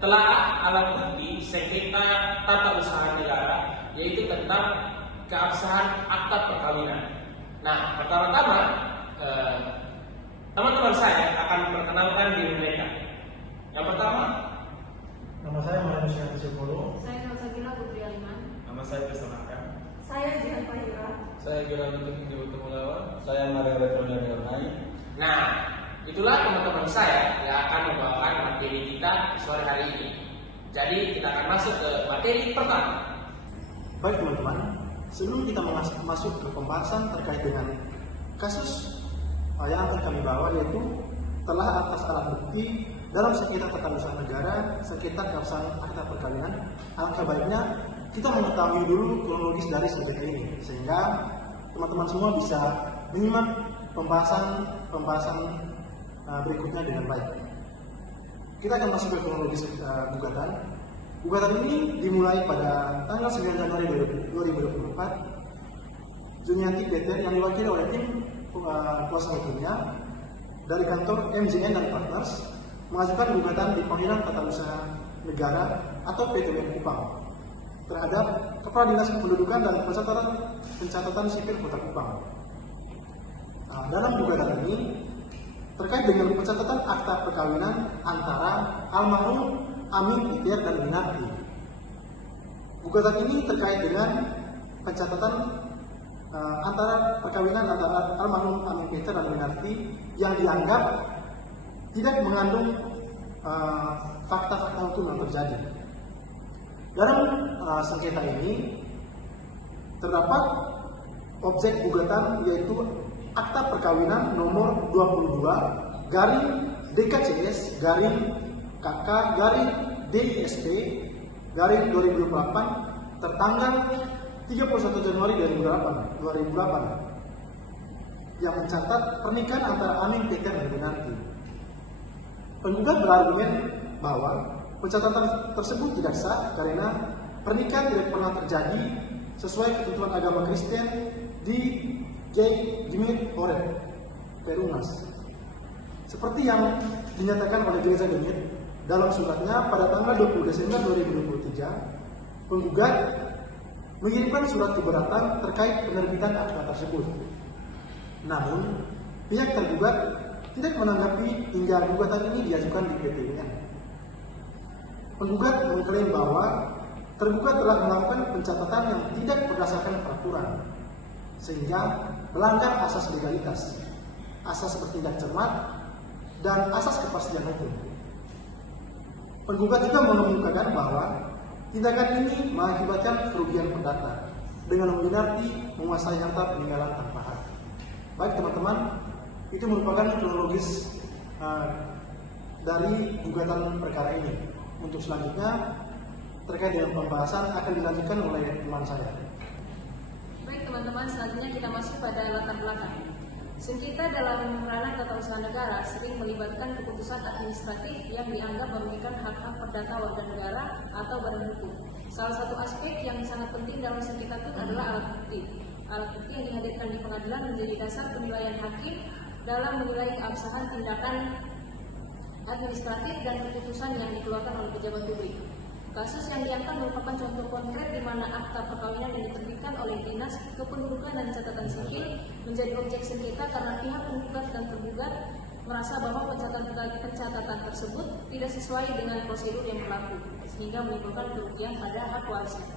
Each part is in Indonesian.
Telah alat bukti sengketa tata usaha negara, yaitu tentang keabsahan akta perkawinan. Nah, pertama-tama teman-teman saya akan memperkenalkan diri mereka. Yang pertama, nama saya Marianus Yantisiopolo. Saya Nursakinah Putri Aliman. Nama saya Pesanakan. Saya Jihan Fahira. Saya Gerald Tinggi Utumulawa. Saya Maria Revolusi Nai. nah itulah teman-teman saya yang akan membawakan materi kita sore hari ini. Jadi kita akan masuk ke materi pertama. Baik teman-teman, sebelum kita masuk ke pembahasan terkait dengan kasus yang akan kami bawa, yaitu telah atas alat bukti dalam sengketa tata usaha negara, sengketa keabsahan akta perkawinan, alangkah baiknya kita mengetahui dulu kronologis dari sengketa ini, sehingga teman-teman semua bisa menyimak pembahasan berikutnya dengan baik. Kita akan masuk ke kronologis gugatan. Gugatan ini dimulai pada tanggal 9 Januari 2024. Junianti Peter yang diwakili oleh tim kuasa hukumnya dari kantor MJN dan Partners mengajukan gugatan di Pengadilan Tata Usaha Negara atau PTUN Kupang terhadap Kepala Dinas Kependudukan dan Pencatatan Sipil Kota Kupang. Dalam gugatan ini terkait dengan pencatatan akta perkawinan antara almarhum Amin Peter dan Minarti. Gugatan ini terkait dengan pencatatan antara perkawinan antara almarhum Amin Peter dan Minarti yang dianggap tidak mengandung fakta-fakta hukum yang terjadi. Dalam sengketa ini terdapat objek gugatan yaitu akta perkawinan nomor 22 garing DKCS garing KK garing DISP garing 2008 tertanggal 31 Januari 2008 yang mencatat pernikahan antara Amin Peter dan Minarti. Penggugat berargumen bahwa pencatatan tersebut tidak sah karena pernikahan tidak pernah terjadi sesuai ketentuan agama Kristen di Gemit Horeb, Perunas. Seperti yang dinyatakan oleh Gereja Gemit dalam suratnya pada tanggal 20 Desember 2023, penggugat mengirimkan surat keberatan terkait penerbitan akta tersebut. Namun, pihak tergugat tidak menanggapi hingga gugatan ini diajukan di PT-nya. Penggugat mengklaim bahwa tergugat telah melakukan pencatatan yang tidak berdasarkan peraturan, sehingga melanggar asas legalitas, asas bertindak cermat, dan asas kepastian hukum. Penggugat juga mengemukakan bahwa tindakan ini mengakibatkan kerugian perdata dengan Minarti menguasai harta peninggalan tanpa hak. Baik teman-teman, itu merupakan kronologis dari gugatan perkara ini. Untuk selanjutnya terkait dengan pembahasan akan dilanjutkan oleh teman saya. Baik teman-teman, selanjutnya kita masuk pada latar belakang. Sengketa dalam ranah tata usaha negara sering melibatkan keputusan administratif yang dianggap merugikan hak-hak perdata warga negara atau badan hukum. Salah satu aspek yang sangat penting dalam sengketa itu adalah alat bukti. Alat bukti yang dihadirkan di pengadilan menjadi dasar penilaian hakim dalam menilai keabsahan tindakan administratif dan keputusan yang dikeluarkan oleh pejabat publik. Kasus yang diangkat merupakan contoh konkret di mana akta perkawinan yang diterbitkan oleh Dinas Kependudukan dan Catatan Sipil menjadi objek sengketa karena pihak penggugat dan tergugat merasa bahwa pencatatan tersebut tidak sesuai dengan prosedur yang berlaku, sehingga menimbulkan kerugian pada hak warisnya.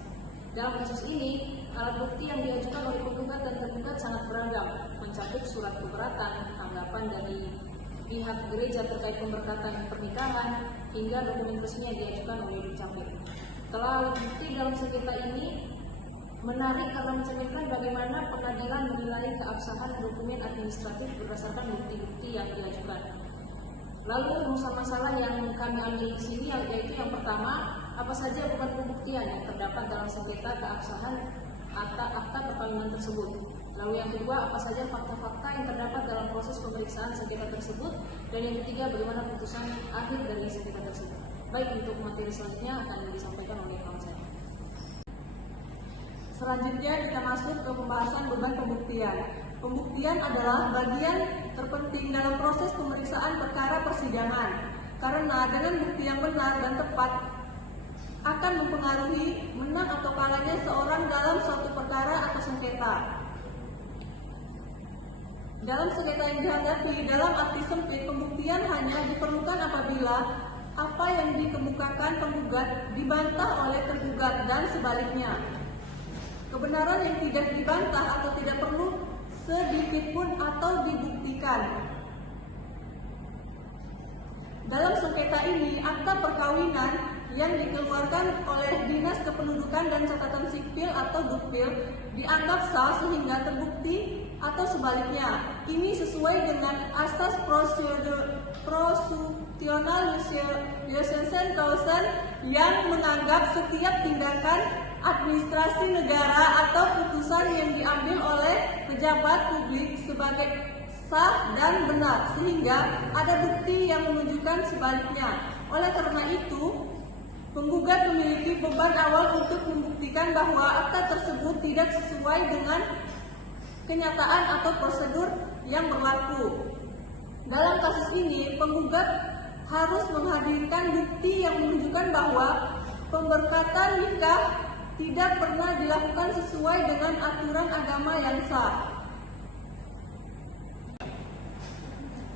Dalam kasus ini, alat bukti yang diajukan oleh penggugat dan tergugat sangat beragam, mencakup surat keberatan, tanggapan dari pihak gereja terkait pemberkatan pernikahan, hingga dokumen resmi yang diajukan oleh Dukcapil. Telah alat bukti dalam sengketa ini menarik karena mencerminkan bagaimana pengadilan menilai keabsahan dokumen administratif berdasarkan bukti-bukti yang diajukan. Lalu rumuskan masalah yang kami ambil di sini yaitu yang pertama, apa saja beban pembuktian yang terdapat dalam sengketa keabsahan akta perkawinan tersebut. Lalu yang kedua, apa saja fakta-fakta yang terdapat dalam proses pemeriksaan sengketa tersebut. Dan yang ketiga, bagaimana putusan akhir dari sengketa tersebut. Baik, untuk materi selanjutnya akan disampaikan oleh kawan saya. Selanjutnya kita masuk ke pembahasan beban pembuktian. Pembuktian adalah bagian terpenting dalam proses pemeriksaan perkara persidangan. Karena dengan bukti yang benar dan tepat tepat akan mempengaruhi menang atau kalahnya seorang dalam suatu perkara atau sengketa. Dalam sengketa yang dihadapi dalam arti sempit, pembuktian hanya diperlukan apabila apa yang dikemukakan penggugat dibantah oleh tergugat dan sebaliknya. Kebenaran yang tidak dibantah atau tidak perlu sedikit pun atau dibuktikan. Dalam sengketa ini, akta perkawinan yang dikeluarkan oleh Dinas Kependudukan dan Catatan Sipil atau Dukcapil dianggap sah sehingga terbukti atau sebaliknya. Ini sesuai dengan asas prosecutional Liechtenstein yang menganggap setiap tindakan administrasi negara atau putusan yang diambil oleh pejabat publik sebagai sah dan benar, sehingga ada bukti yang menunjukkan sebaliknya. Oleh karena itu, penggugat memiliki beban awal untuk membuktikan bahwa akta tersebut tidak sesuai dengan kenyataan atau prosedur yang berlaku. Dalam kasus ini, penggugat harus menghadirkan bukti yang menunjukkan bahwa pemberkatan nikah tidak pernah dilakukan sesuai dengan aturan agama yang sah.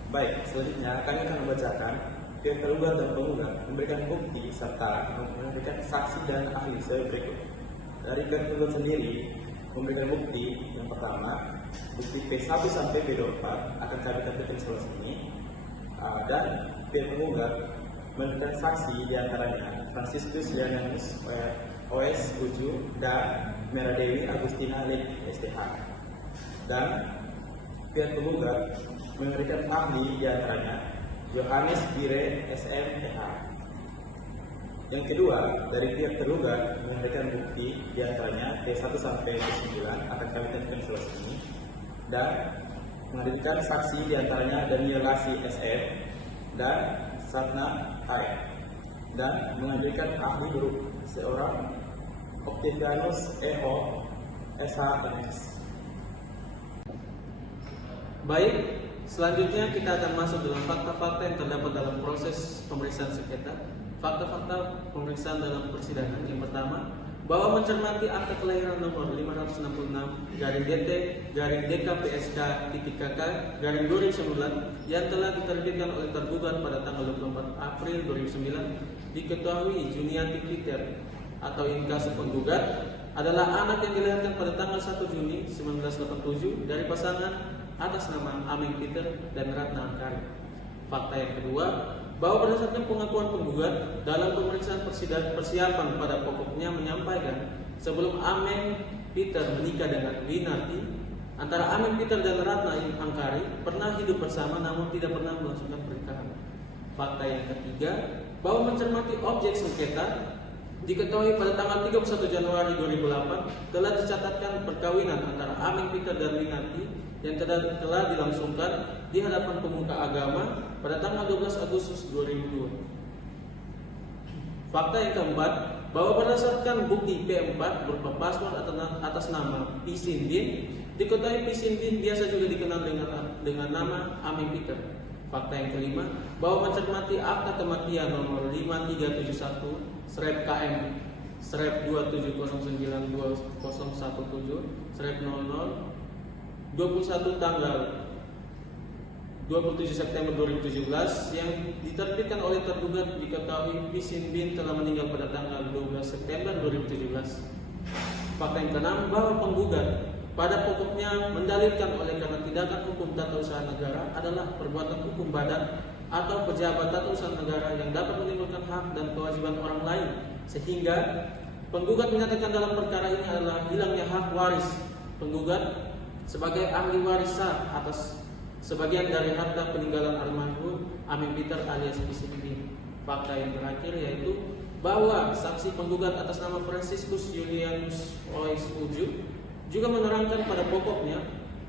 Baik, selanjutnya kami akan membacakan pihak tergugat dan penggugat memberikan bukti serta memberikan saksi dan ahli sebagai berikut. Dari pihak tergugat sendiri memberikan bukti yang pertama, bukti P1 sampai P24 akan kami tampilkan sebelah sini, dan pihak penggugat memberikan saksi diantaranya Franciscus Lianus OS 7 dan Meradewi Agustina Lek STH, dan pihak penggugat memberikan ahli diantaranya Johannes Bire SM TH. Yang kedua, dari pihak tergugat memberikan bukti diantaranya P1 sampai P9 akan kami tentukan sebelah sini, dan menghadirkan saksi diantaranya Danielasi SM dan Satna Hai, dan menghadirkan ahli grup seorang Octavianus EO SHMS. Baik, selanjutnya kita akan masuk dalam fakta-fakta yang terdapat dalam proses pemeriksaan sengketa. Fakta-fakta pemeriksaan dalam persidangan. Yang pertama, bahwa mencermati akta kelahiran nomor 566-DKPSK.KK-2009 yang telah diterbitkan oleh tergugat pada tanggal 24 April 2009, diketahui Juniati Peter atau inkasu penggugat adalah anak yang dilahirkan pada tanggal 1 Juni 1987 dari pasangan atas nama Ameng Peter dan Ratna Angkari. Fakta yang kedua, bahwa berdasarkan pengakuan penggugat dalam pemeriksaan persiapan pada pokoknya menyampaikan sebelum Ameng Peter menikah dengan Winarti, antara Ameng Peter dan Ratna Angkari pernah hidup bersama namun tidak pernah melangsungkan pernikahan. Fakta yang ketiga, bahwa mencermati objek sengketa, diketahui pada tanggal 31 Januari 2008 telah dicatatkan perkawinan antara Ameng Peter dan Winarti yang telah dilangsungkan di hadapan pemuka agama pada tanggal 12 Agustus 2002. Fakta yang keempat, bahwa berdasarkan bukti P4 berupa paspor atas nama Pisin Bin, diketahui Pisin Bin biasa juga dikenal dengan nama Ameng Peter. Fakta yang kelima, bahwa mencermati akta kematian nomor 5321/KM/2709217/00 21 tanggal 27 September 2017 yang diterbitkan oleh tergugat, diketahui Pisin Bin telah meninggal pada tanggal 12 September 2017. Fakta yang keenam, bahwa penggugat pada pokoknya mendalilkan oleh karena tindakan hukum tata usaha negara adalah perbuatan hukum badan atau pejabat tata usaha negara yang dapat menimbulkan hak dan kewajiban orang lain, sehingga penggugat menyatakan dalam perkara ini adalah hilangnya hak waris penggugat sebagai ahli waris sah atas sebagian dari harta peninggalan almarhum Ameng Peter alias Pisin Bin. Fakta yang terakhir yaitu bahwa saksi penggugat atas nama Franciscus Julianus Ois Uju juga menerangkan pada pokoknya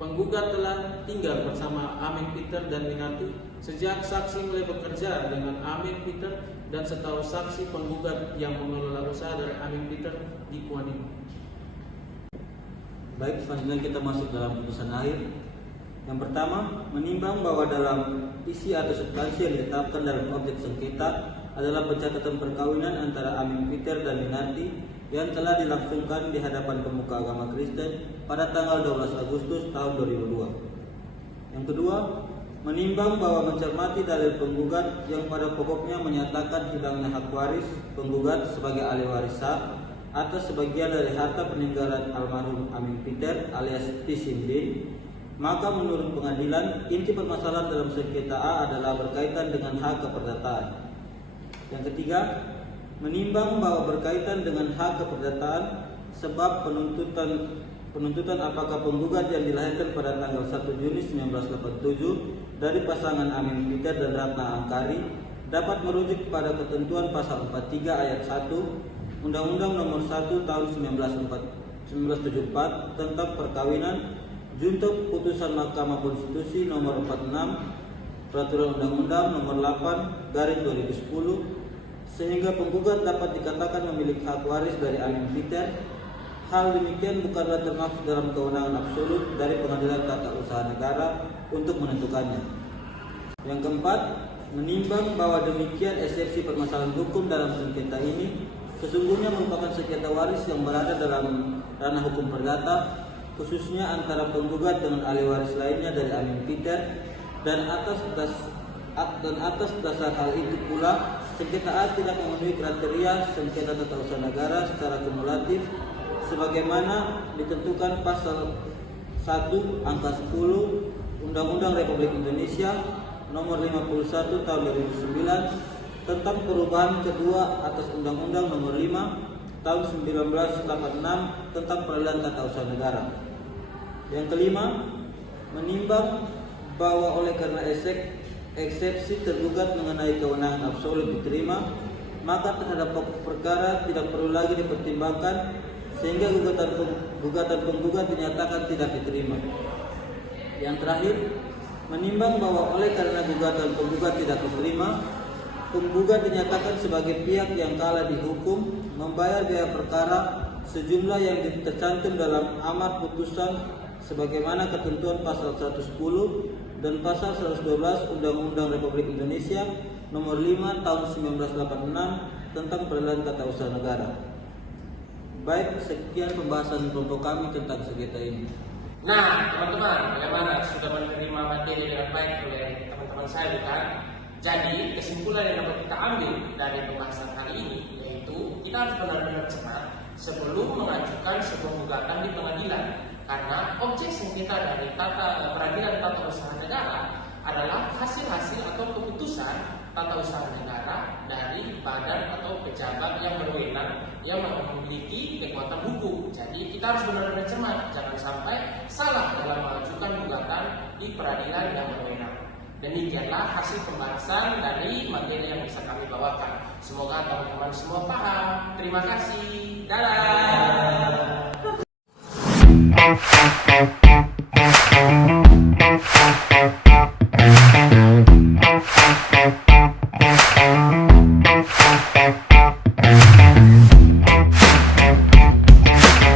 penggugat telah tinggal bersama Ameng Peter dan Winarti sejak saksi mulai bekerja dengan Ameng Peter dan setahu saksi penggugat yang mengelola usaha dari Ameng Peter di Kuanimo. Baik, selanjutnya kita masuk dalam putusan akhir. Yang pertama, menimbang bahwa dalam isi atau substansi yang ditetapkan dalam objek sengketa adalah pencatatan perkawinan antara Amin Peter dan Minarti yang telah dilangsungkan di hadapan pemuka agama Kristen pada tanggal 12 Agustus tahun 2002. Yang kedua, menimbang bahwa mencermati dalil penggugat yang pada pokoknya menyatakan hilangnya hak waris penggugat sebagai ahli waris sah atas sebagian dari harta peninggalan almarhum Amin Peter alias Tisimbin, maka menurut pengadilan inti permasalahan dalam sengketa A adalah berkaitan dengan hak keperdataan. Yang ketiga, menimbang bahwa berkaitan dengan hak keperdataan sebab penuntutan apakah penggugat yang dilahirkan pada tanggal 1 Juni 1987 dari pasangan Amin Peter dan Ratna Angkari dapat merujuk pada ketentuan pasal 43 ayat 1 Undang-Undang Nomor 1 Tahun 1974 tentang perkawinan junto putusan Mahkamah Konstitusi Nomor 46 Peraturan Undang-Undang Nomor 8/2010 sehingga penggugat dapat dikatakan memiliki hak waris dari Amin Peter. Hal demikian bukanlah termasuk dalam kewenangan absolut dari Pengadilan Tata Usaha Negara untuk menentukannya. Yang keempat, menimbang bahwa demikian eksepsi permasalahan hukum dalam sengketa ini sesungguhnya merupakan sengketa waris yang berada dalam ranah hukum perdata, khususnya antara penggugat dengan ahli waris lainnya dari Amin Peter, dan atas dasar hal itu pula sengketa A tidak memenuhi kriteria sengketa tata usaha negara secara kumulatif sebagaimana ditentukan pasal 1 angka 10 Undang-Undang Republik Indonesia Nomor 51 Tahun 2009 tentang perubahan kedua atas Undang-Undang Nomor 5 Tahun 1986 tentang Peradilan Tata Usaha Negara. Yang kelima, menimbang bahwa oleh karena eksepsi tergugat mengenai kewenangan absolut diterima, maka terhadap pokok perkara tidak perlu lagi dipertimbangkan sehingga gugatan penggugat dinyatakan tidak diterima. Yang terakhir, menimbang bahwa oleh karena gugatan penggugat tidak diterima, penggugat dinyatakan sebagai pihak yang kalah dihukum membayar biaya perkara sejumlah yang tercantum dalam amar putusan sebagaimana ketentuan pasal 110 dan pasal 112 Undang-Undang Republik Indonesia Nomor 5 Tahun 1986 tentang Peradilan Tata Usaha Negara. Baik, sekian pembahasan kelompok kami tentang sengketa ini. Nah, teman-teman, bagaimana sudah menerima materi dengan baik oleh teman-teman saya, bukan? Jadi, kesimpulan yang dapat kita ambil dari pembahasan kali ini yaitu kita harus benar-benar cermat sebelum mengajukan sebuah gugatan di pengadilan. Karena objek sengketa dari Peradilan Tata Usaha Negara adalah hasil-hasil atau keputusan tata usaha negara dari badan atau pejabat yang berwenang yang memiliki kekuatan hukum. Jadi kita harus benar-benar cermat, jangan sampai salah dalam mengajukan gugatan di peradilan yang berwenang. Demikianlah hasil pembahasan dari materi yang bisa kami bawakan. Semoga teman-teman semua paham. Terima kasih. Dadah.